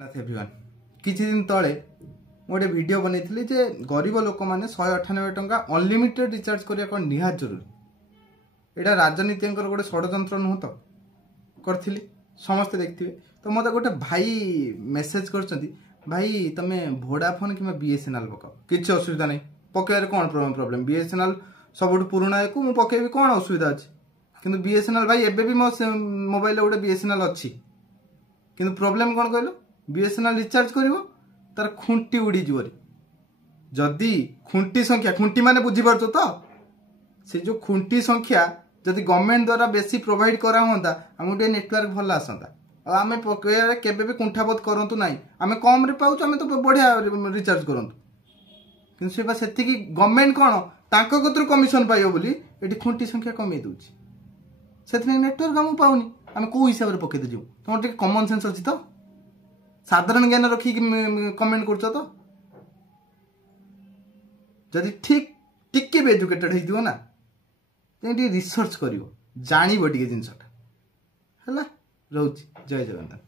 Everyone किछि दिन तले गोटे वीडियो बनई जे गरीब लोक मैंने 198 टंका अनलिमिटेड रिचार्ज करने को निहात जरूरी। यहाँ राजनीति गोटे षड्यंत्र नुह तो करी समस्ते देखते तो मत गोटे भाई मेसेज कर भाई तुम वोडाफोन कि बीएसएनएल पकाओ किसी असुविधा नहीं पकड़ कौन प्रोब्लेम बीएसएनएल सब पुराणा को मुझे पकेबी कौन असुविधा अच्छी किंतु बीएसएनएल भाई एबे भी मो मोबाइल गोटे बीएसएनएल अच्छी किंतु प्रोब्लेम कौन कहल बीएसएनएल रिचार्ज करिवो तार खुंटी उड़ी जीवरी जदि खुंटी संख्या खुंटी माने बुझी पारछो तो से जो खुंटी संख्या जदि गवर्नमेंट द्वारा बेसी प्रोवाइड करा होंदा हम टे नेटवर्क भल आसंता आमे पकड़े केबे भी कुंठाबोध करंतु नाही आमे कम रे पाउछ आमे तो बढ़िया रिचार्ज करंतु किंतु से बा सेति की गवर्नमेंट कोन तांको कतरु कमिशन पाइयो बोली एठी खुंटी संख्या कमी दोछि सेति नेटवर्क हम पाउनी आमे को हिसाब रे पके देजु तमर टे कॉमन सेंस अछि तो साधारण ज्ञान रखी कमेंट कर तो जदि ठीक टिके भी एजुकेटेड हो ना रिसर्च कर जान टे जिनसा है रोच जय जगन्नाथ।